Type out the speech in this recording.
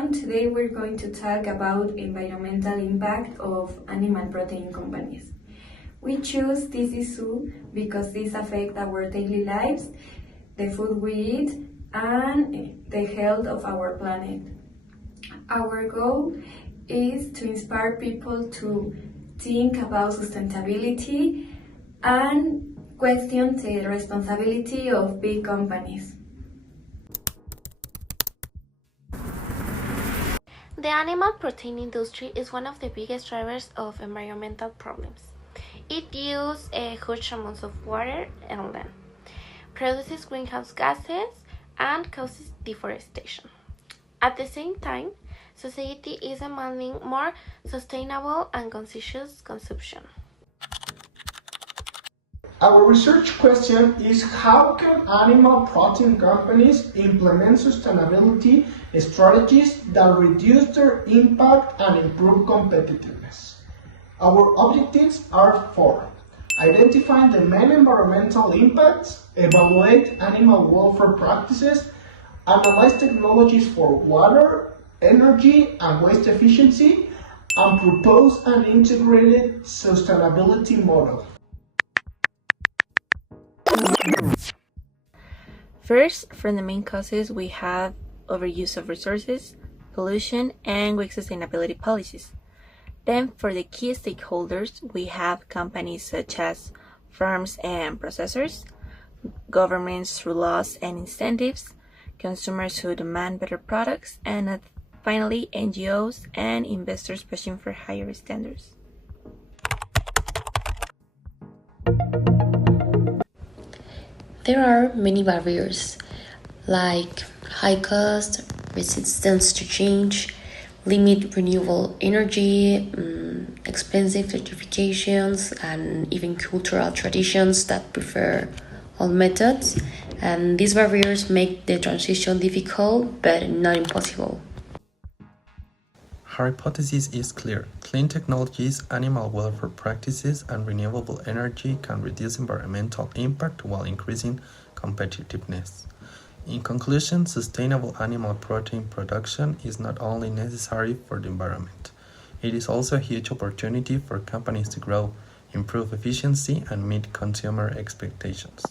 everyone. Today we're going to talk about environmental impact of animal protein companies. We choose this issue because this affects our daily lives, the food we eat, and the health of our planet. Our goal is to inspire people to think about sustainability and question the responsibility of big companies. The animal protein industry is one of the biggest drivers of environmental problems. It uses huge amounts of water and land, produces greenhouse gases, and causes deforestation. At the same time, society is demanding more sustainable and conscious consumption. Our research question is how can animal protein companies implement sustainability strategies that reduce their impact and improve competitiveness? Our objectives are four: identify the main environmental impacts, evaluate animal welfare practices, analyze technologies for water, energy, and waste efficiency, and propose an integrated sustainability model. First, from the main causes, we have overuse of resources, pollution, and weak sustainability policies. Then, for the key stakeholders, we have companies such as farms and processors, governments through laws and incentives, consumers who demand better products, and finally, NGOs and investors pushing for higher standards. There are many barriers, like high cost, resistance to change, limit renewable energy, expensive certifications, and even cultural traditions that prefer old methods. And these barriers make the transition difficult, but not impossible. Our hypothesis is clear. Clean technologies, animal welfare practices, and renewable energy can reduce environmental impact while increasing competitiveness. In conclusion, sustainable animal protein production is not only necessary for the environment, it is also a huge opportunity for companies to grow, improve efficiency, and meet consumer expectations.